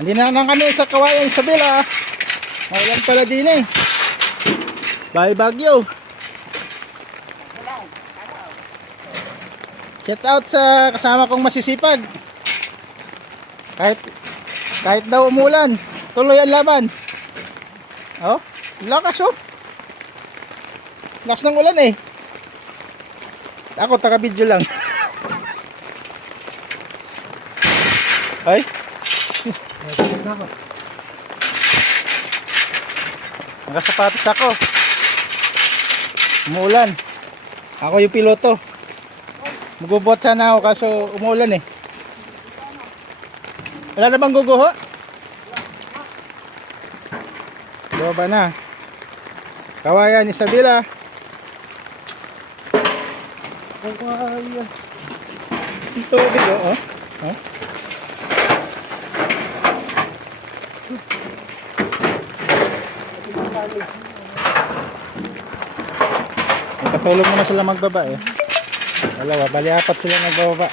Hindi na lang kami sa Kawayan Isabela. Maulan pala din eh. Bye Bagyo. Shout out sa kasama kong masisipag. Kahit daw umulan, tuloy ang laban. Oh, lakas oh. Lakas ng ulan eh. Ako taga-video lang. Ay. Nakasapatos ako. Umuulan. Ako yung piloto. Magubot sana ako kaso umuulan eh. Wala na bang guguho? Baba na. Kawayan Isabela. Kawayan. Ito bigo oh. Oh. Katulong mo na sila magbaba eh. Dalawa, bali apat sila nagbababa.